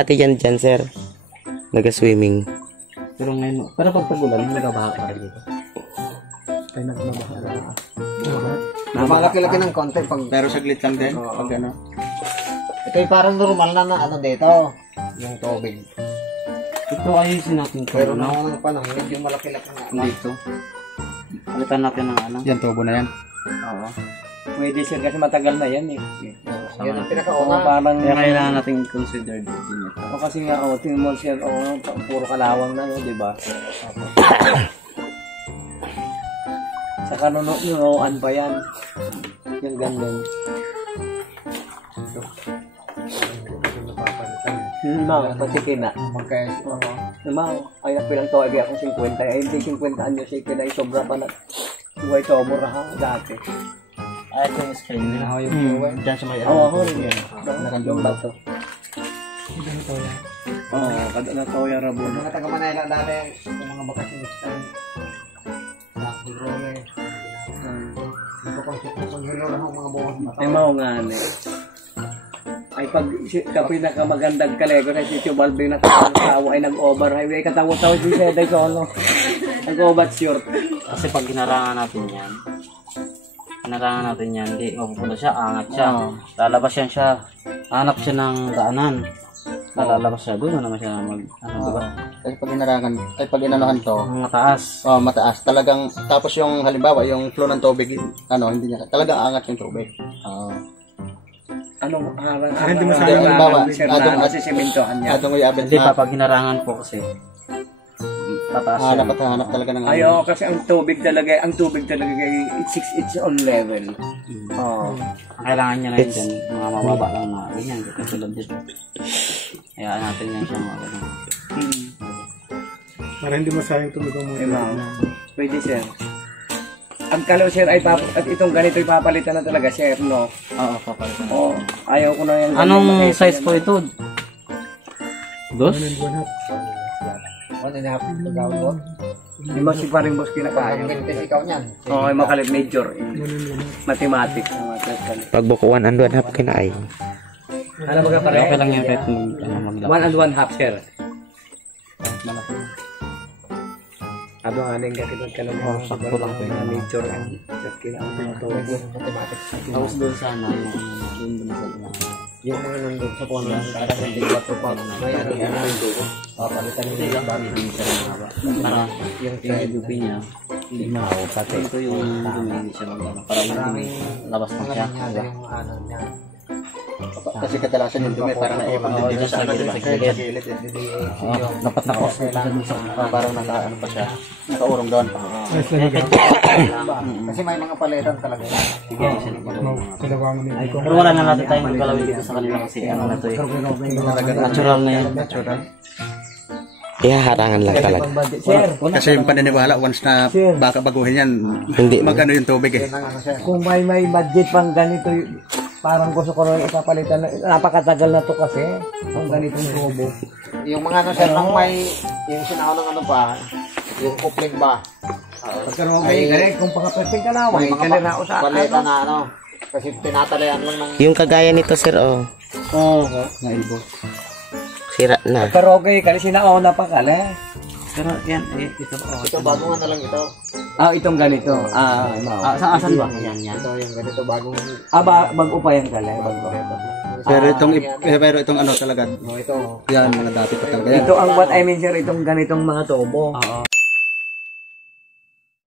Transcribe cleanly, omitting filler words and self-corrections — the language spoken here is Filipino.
pati dyan, sir. Naga-swimming. Pero ngayon, pero pag tagulan, nagabaha pa rin dito. Ay, nagbabaha na. Malaki-laki ng konti pag... Pero saglit lang din, pag ano. Ito yung parang normal na ano dito, yung tubig. Ito ayusin natin ito. Pero naunang panahon, medyo malaki-laki na. Dito. Palitan natin ng ano. Yan, tubo na yan. Oo. Pwede sir kasi matagal na yan eh. Yun ang pinakauna. Parang... Kaya kailangan natin consider dito nito. O kasi nga, tingin mo sir, puro kalawang na yun, di ba? Sa kanunuan pa yan. Yung ganyan. Patikin na. Ay napilang to, ay akong 50. Ay hindi 50 anyo siya, kaya sobra pa na. Huwag ito, mura ha, dati. Ay, ito yung screen nila. Diyan sa may Oo, ako rin yan. Nakandong ba ito? Oo, kada na to yung rabo. Mga taga Manila dati, yung mga bakasyonis tayo. Nakagulong eh. Ito kung pag-gulong ang mga buwan mata. Ay, mao nga ay pag pinakamagandang kalego sa Sitio Balbing na tawa ay nag-over highway katawa-tawa din siya dahil solo nag-over short Kasi pag ginarangan natin yan, hindi mapupunta siya, angat siya. Lalabas yan siya, hanap siya ng daanan. Lalabas siya, doon na naman siya diba? Kasi pag inarangan, ay pag inanuhan to, Mataas. mataas. Talagang, tapos yung halimbawa, yung flow ng tubig, hindi niya, talagang angat yung tubig. anong harang Hindi mo sayang, halimbawa, kasi simentohan niya Atong uyabit Hindi pa, pag ginarangan po kasi, tataas siya. hanap talaga ng ay kasi ang tubig talaga ay 6 its own level. Kailangan niya na yun dyan, mga mababa lang na, ganyan, katulad dito. Hayaan natin yan siya mga ganyan. Para hindi masayang tumugang mo. Pwede sir. Ang kalaw sir ay at itong ganito ipapalitan na talaga sir, no? Oo, papalitan. Oo. Ayaw ko na yung Anong size po ito? Dos? 1.5 gawin ko. Yung ba si paring boss kinakayo? Ang ganito ikaw niyan. Oo, ay makalit major. Mathematics. Pagbuko 1 and 1 half kinaay. Ano ba ka pare? Okay lang yung rate mo. 1 and 1/2 sir. Ado nga nang kakitag ka naman. Sakto lang po yun. Major and kinakayo. Tapos doon sana yung doon sa Yung mga nandun sa puno, para sa hindi 4 pa. May ano yan. Papalitan nyo yung dami. para yung dumi niya hindi maaw. Pati ito yung dumi hindi siya magana. Para yung labas na siya. Yung ano niya. Kasi kadalasan yung dumi, parang naipang din dito sa gilid. Dapat nakaos na doon sa Parang nakaano pa siya. Nakaurong doon. Kasi may mga palitan talaga. pero wala na natin tayong maggalawin dito sa kanila kasi ano na ito eh. Natural na yun. Ihaharangan lang talaga. Kasi yung paniniwala, once na baka baguhin yan, Hindi. magano yung tubig eh. Kung may budget pang ganito, parang gusto ko rin ipapalitan. Napakatagal na to kasi. Ang ganitong tubo. Yung mga ano sir, nang may, yung sinaw ng ano pa, yung kupling ba? Pagkaroon may ganit, kung pangapagping ka na, May may mga na usahan. palitan na ano. Kasi tinatalayan lang ng... Yung kagaya nito, sir, oh. Oo, naibo. Sira na. Pero okay, kasi sinauna pa ka na. Pero yan, ito. Ito, bago nga na lang ito. Itong ganito. Asan ba? Yan. Ito, yung ganito, bagong... Bago pa yan ka lang. Pero itong ano talaga, ito. yan mga dati pa talaga yan. Ito ang what I mean sir, itong ganitong mga tubo.